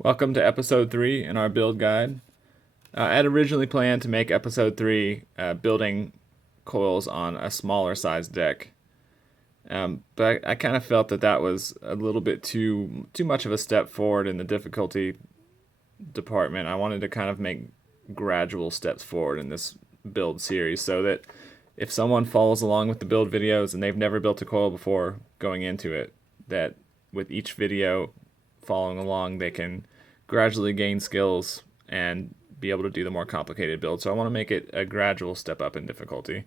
Welcome to episode 3 in our build guide. I had originally planned to make episode 3 building coils on a smaller size deck, but I kind of felt that that was a little bit too much of a step forward in the difficulty department. I wanted to kind of make gradual steps forward in this build series so that if someone follows along with the build videos and they've never built a coil before going into it, that with each video following along, they can gradually gain skills and be able to do the more complicated build. So I want to make it a gradual step up in difficulty.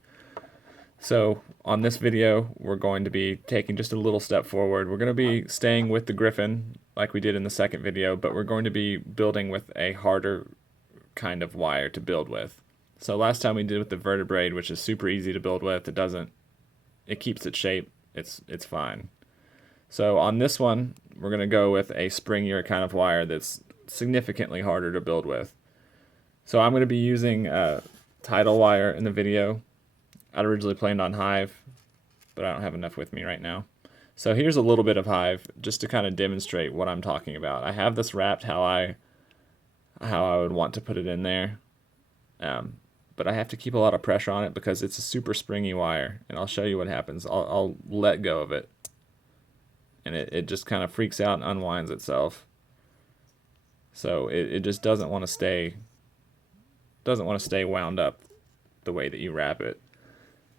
So on this video, we're going to be taking just a little step forward. We're going to be staying with the Griffin like we did in the second video, but we're going to be building with a harder kind of wire to build with. So last time we did with the vertebrae, which is super easy to build with. It keeps its shape. It's fine. So on this one, we're going to go with a springier kind of wire that's significantly harder to build with. So I'm going to be using Tidal wire in the video. I'd originally planned on Hive, but I don't have enough with me right now. So here's a little bit of Hive just to kind of demonstrate what I'm talking about. I have this wrapped how I would want to put it in there, but I have to keep a lot of pressure on it because it's a super springy wire, and I'll show you what happens. I'll let go of it, and it just kind of freaks out and unwinds itself. So it just doesn't want to stay wound up the way that you wrap it.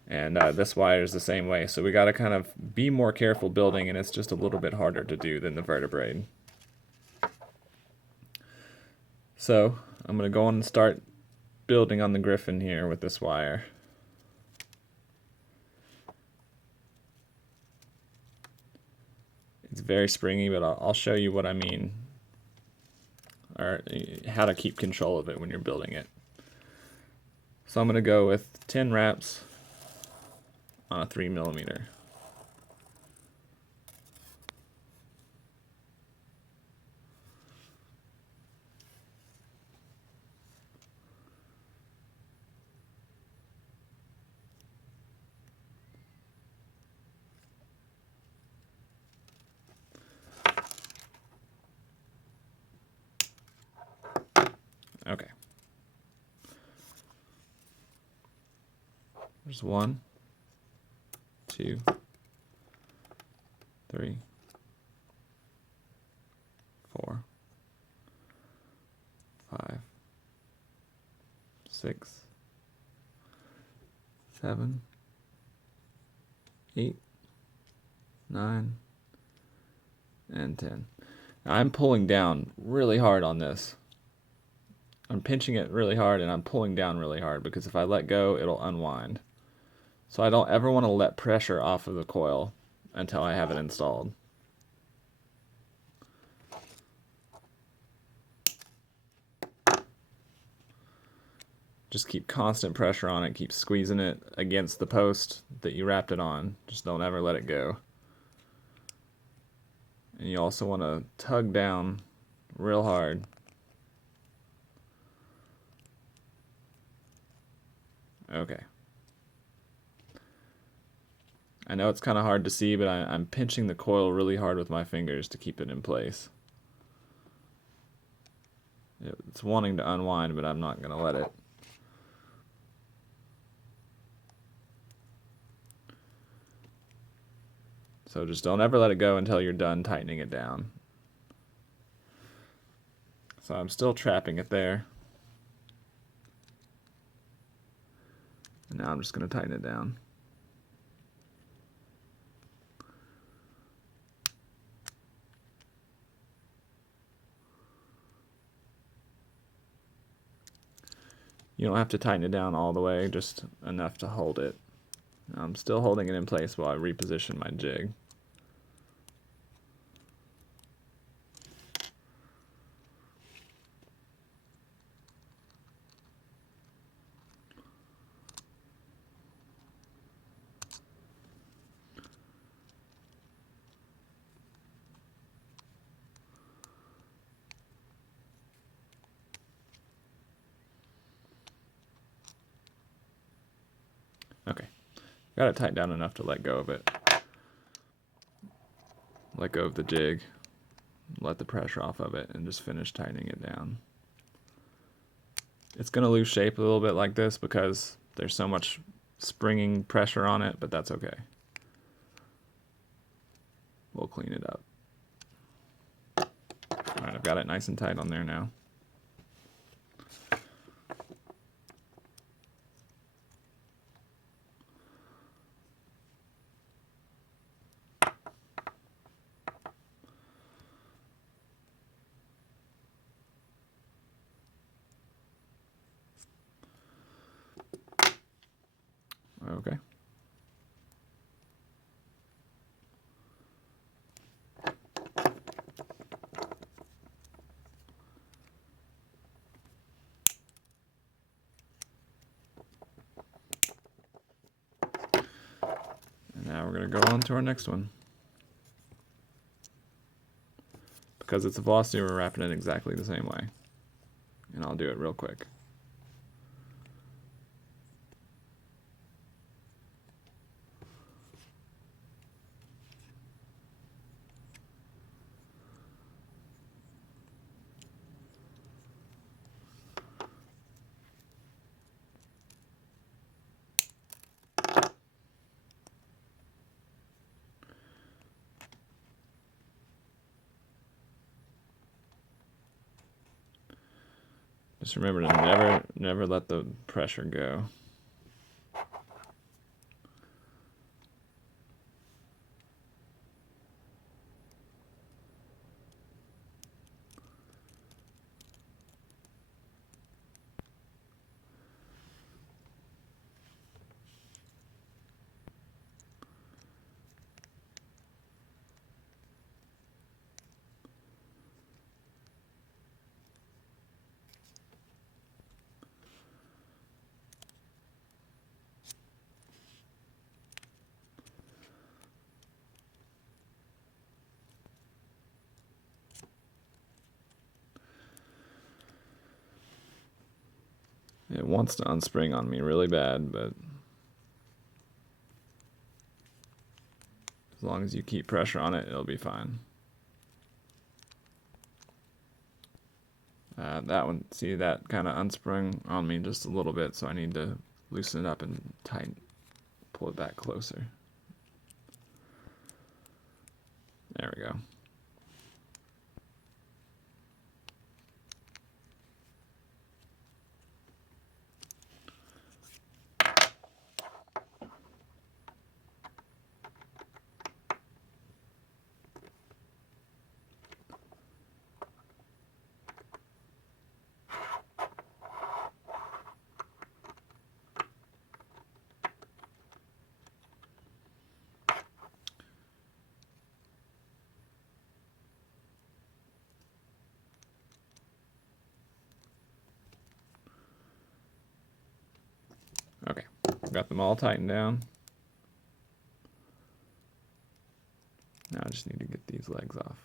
And this wire is the same way. So we got to kind of be more careful building, and it's just a little bit harder to do than the vertebrae. So I'm going to go on and start building on the Griffin here with this wire. It's very springy, but I'll show you what I mean, or how to keep control of it when you're building it. So I'm going to go with 10 wraps on a 3mm. Okay. There's 1, 2, 3, 4, 5, 6, 7, 8, 9, and 10. Now I'm pulling down really hard on this. I'm pinching it really hard and I'm pulling down really hard because if I let go, it'll unwind. So I don't ever want to let pressure off of the coil until I have it installed. Just keep constant pressure on it, keep squeezing it against the post that you wrapped it on. Just don't ever let it go. And you also want to tug down real hard. Okay. I know it's kind of hard to see, but I'm pinching the coil really hard with my fingers to keep it in place. It's wanting to unwind, but I'm not going to let it. So just don't ever let it go until you're done tightening it down. So I'm still trapping it there. And now I'm just going to tighten it down. You don't have to tighten it down all the way, just enough to hold it. I'm still holding it in place while I reposition my jig. Okay, got it tight down enough to let go of it. Let go of the jig. let the pressure off of it and just finish tightening it down. It's going to lose shape a little bit like this because there's so much springing pressure on it, but that's okay. We'll clean it up. All right, I've got it nice and tight on there now. Okay. And now we're going to go on to our next one. Because it's a velocity, we're wrapping it exactly the same way. And I'll do it real quick. Just remember to never let the pressure go. It wants to unspring on me really bad, but as long as you keep pressure on it, it'll be fine. That one, see, that kind of unsprung on me just a little bit, so I need to loosen it up and tighten, pull it back closer. There we go. Okay, got them all tightened down. Now I just need to get these legs off.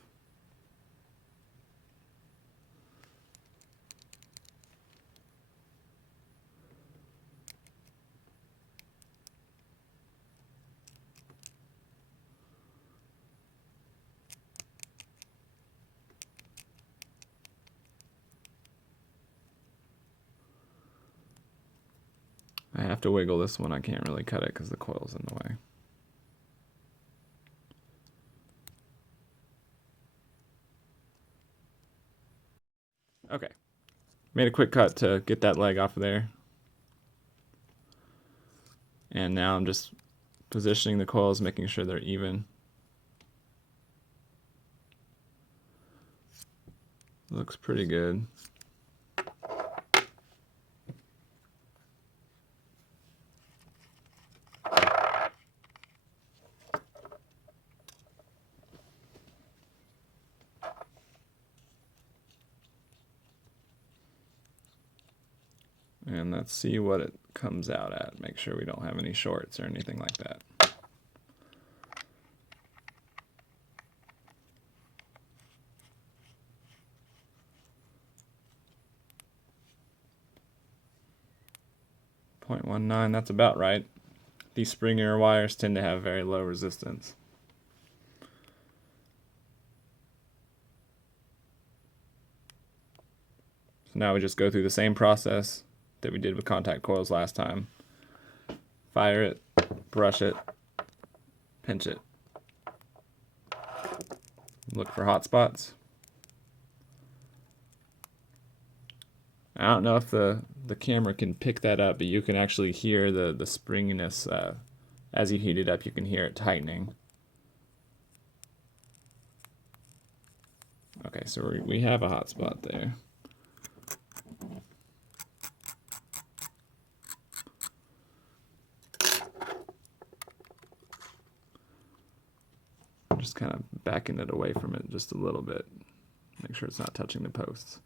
I have to wiggle this one. I can't really cut it because the coil's in the way. Okay. Made a quick cut to get that leg off of there. And now I'm just positioning the coils, making sure they're even. Looks pretty good. And let's see what it comes out at. Make sure we don't have any shorts or anything like that. .19, that's about right. These springier wires tend to have very low resistance. So now we just go through the same process that we did with contact coils last time. Fire it, brush it, pinch it. Look for hot spots. I don't know if the camera can pick that up, but you can actually hear the springiness. As you heat it up, you can hear it tightening. Okay, so we have a hot spot there. I'm just kind of backing it away from it just a little bit. Make sure it's not touching the posts.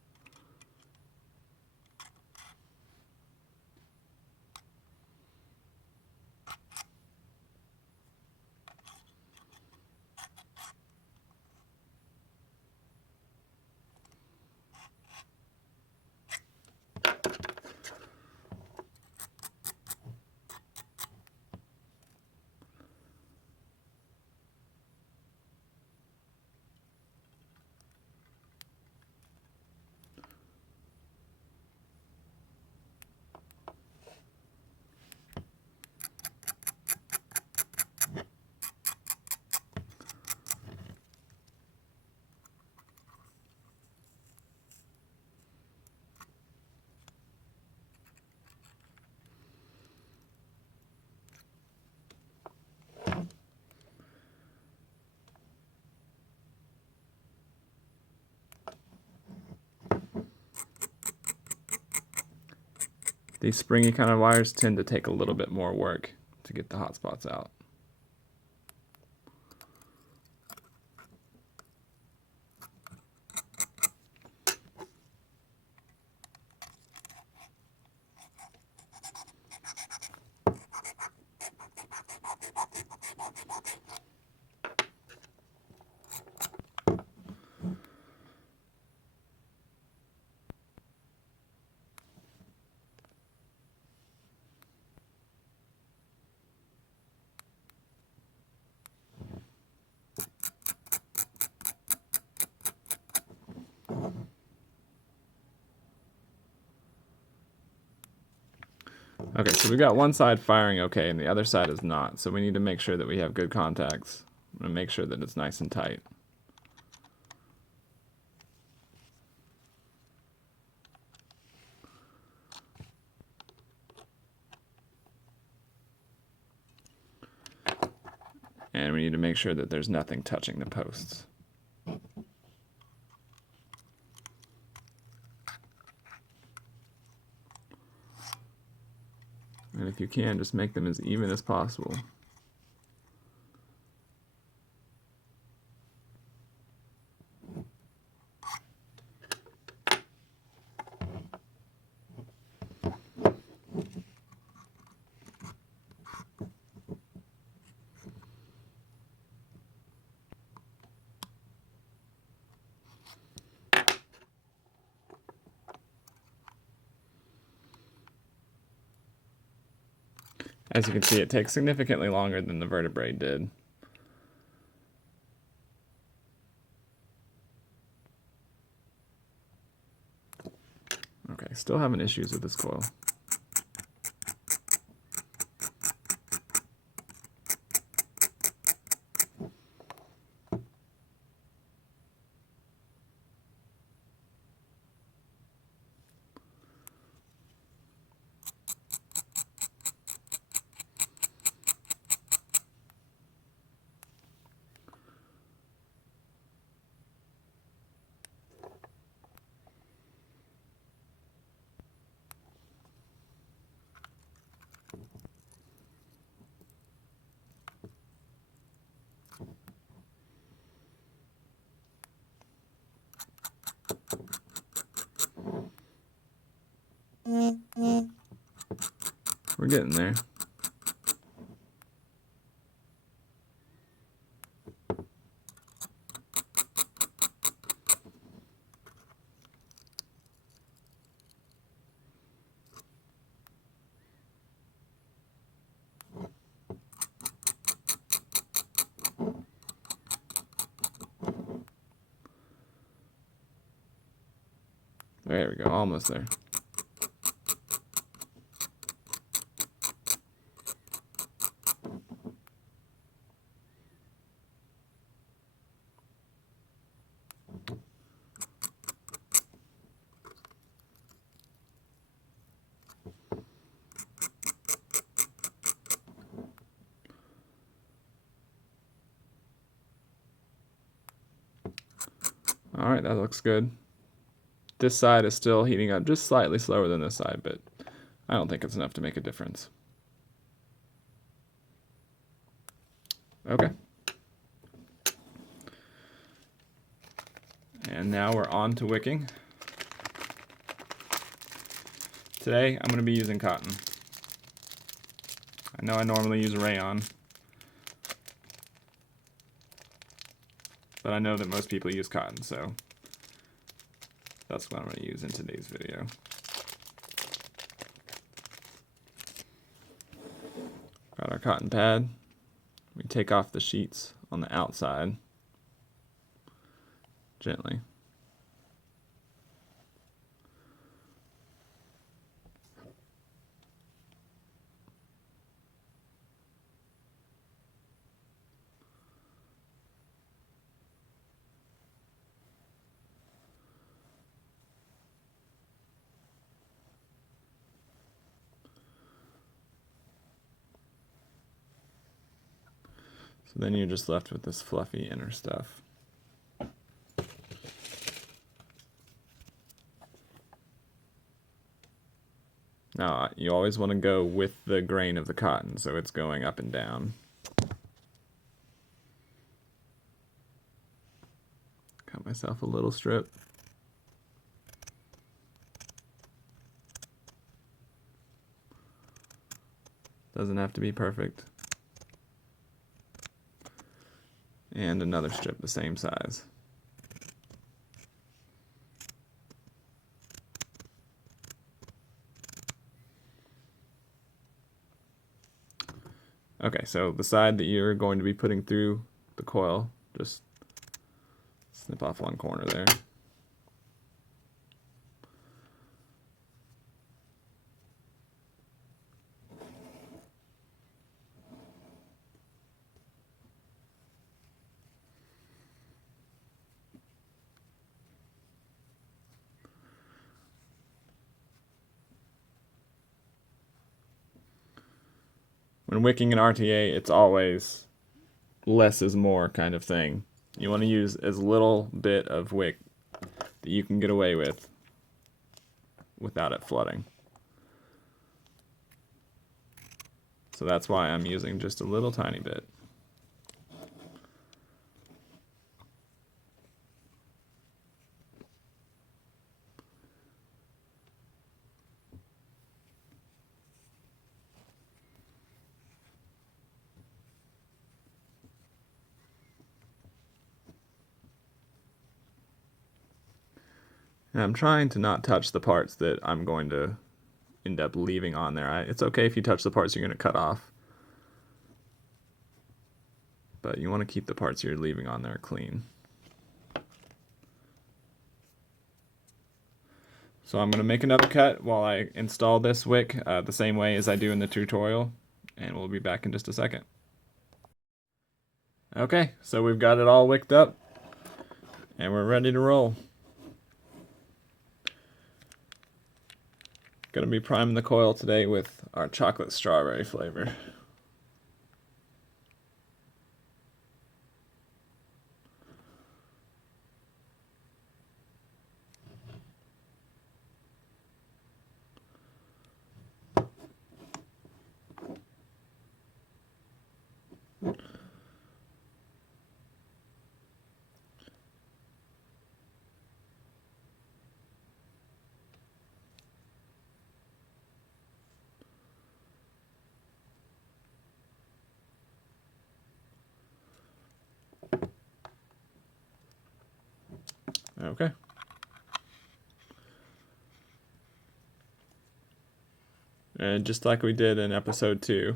These springy kind of wires tend to take a little bit more work to get the hot spots out. Okay, so we got one side firing okay and the other side is not. So we need to make sure that we have good contacts and make sure that it's nice and tight. And we need to make sure that there's nothing touching the posts. And if you can, just make them as even as possible. As you can see, it takes significantly longer than the vertebrae did. Okay, still having issues with this coil. We're getting there. There we go, almost there. All right, that looks good. This side is still heating up just slightly slower than this side, but I don't think it's enough to make a difference. Okay. And now we're on to wicking. Today I'm going to be using cotton. I know I normally use rayon, but I know that most people use cotton, so that's what I'm going to use in today's video. Got our cotton pad. We take off the sheets on the outside gently. So then you're just left with this fluffy inner stuff. Now, you always want to go with the grain of the cotton, so it's going up and down. Cut myself a little strip. Doesn't have to be perfect. And another strip the same size. Okay, so the side that you're going to be putting through the coil, just snip off one corner there. When wicking an RTA, it's always less is more kind of thing. You want to use as little bit of wick that you can get away with without it flooding. So that's why I'm using just a little tiny bit. And I'm trying to not touch the parts that I'm going to end up leaving on there. It's okay if you touch the parts you're going to cut off, but you want to keep the parts you're leaving on there clean. So I'm going to make another cut while I install this wick the same way as I do in the tutorial, and we'll be back in just a second. Okay, so we've got it all wicked up, and we're ready to roll. Gonna be priming the coil today with our chocolate strawberry flavor. Okay. And just like we did in episode 2,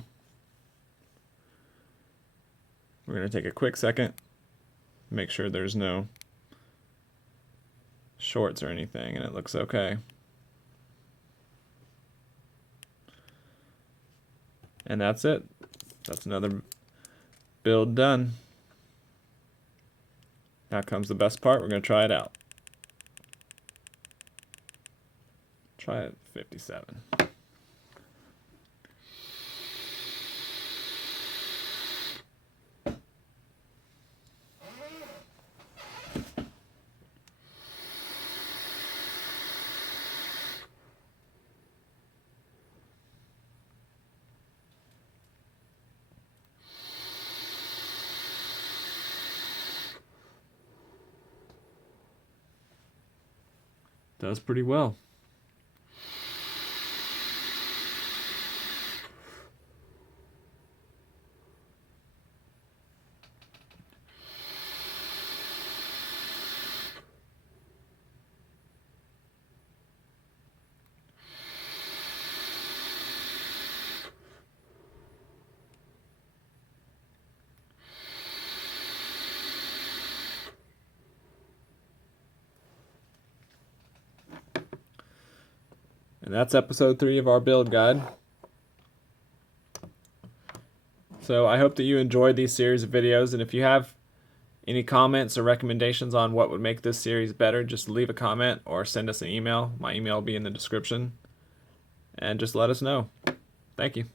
we're going to take a quick second, make sure there's no shorts or anything, and it looks okay. And that's it. That's another build done. Now comes the best part. We're going to try it out. Try it 57. Does pretty well. And that's episode 3 of our build guide. So I hope that you enjoyed these series of videos, and if you have any comments or recommendations on what would make this series better, just leave a comment or send us an email. My email will be in the description. And just let us know. Thank you.